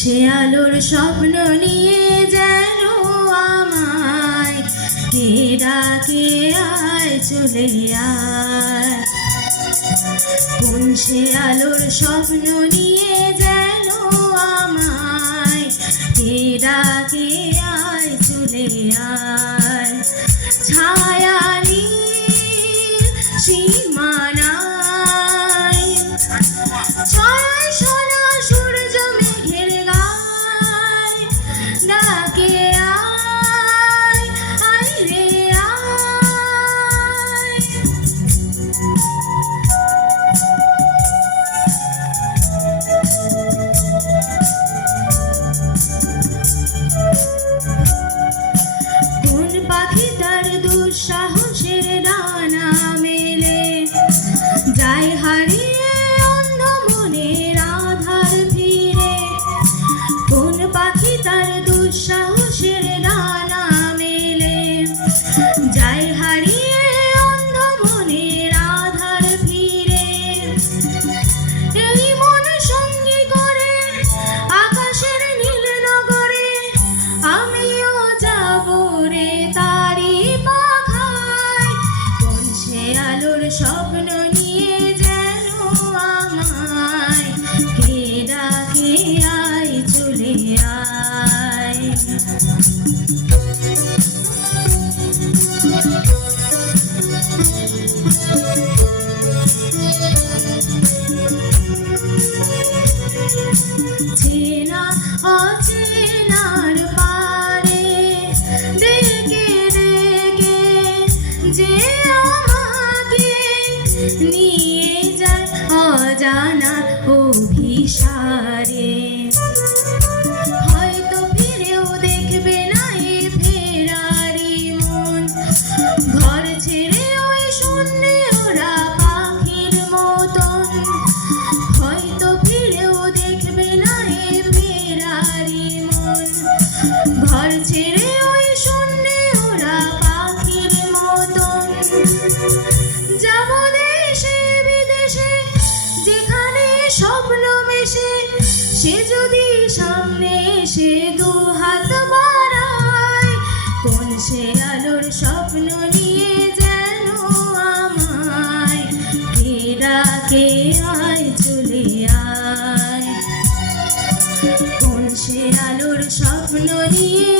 সে আলোর স্বপ্ন নিয়ে যেন আমায় কে ডাকে আয় চলে আয়। কোন সে আলোর স্বপ্ন নিয়ে যেন আমায় কে ডাকে আয় চলে আয়। ছায়ালি সীমানায় ছয় সোনা সূর্য মেঘের গায় ডাকে আয় আয় রে আয়। কোন পাখি তার দুঃসাহসের ডানা মেলে যায় হারিয়ে অন্ধ মনের আধার ফিরে। কোন পাখি তার দুঃসাহসের ডানা মেলে যায় হারিয়ে অন্ধ মনের আধার ফিরে। এই মন সঙ্গী করে আকাশের নীল নগরে আমিও যাব রে তারি পাখায়। কোন সে আলোর স্বপ্ন নিয়ে যেন আমায় কে ডাকে আয় চলে আয়। চেনা অচেনার পারে ডেকে ডেকে যে আমাকে নিয়ে যায় অজানা অভিসারে। হয়তো ফিরেও দেখবে না এ ফেরারি মন, ঘর ছেড়ে ওই শূন্যে ওরা পাখির মতন। হয়তো ফিরেও দেখবে না এ ফেরারি মন, ঘর ছেড়ে ওই শূন্যে ওরা পাখির মতন। যাব দেশে বিদেশে যেখানে স্বপ্ন মেশে, সে যদি সামনে এসে দু হাত বাড়ায়। কোন সে আলোর স্বপ্ন নিয়ে যেন আমায় কে ডাকে আয় চলে আয়। কোন সে আলোর স্বপ্ন নিয়ে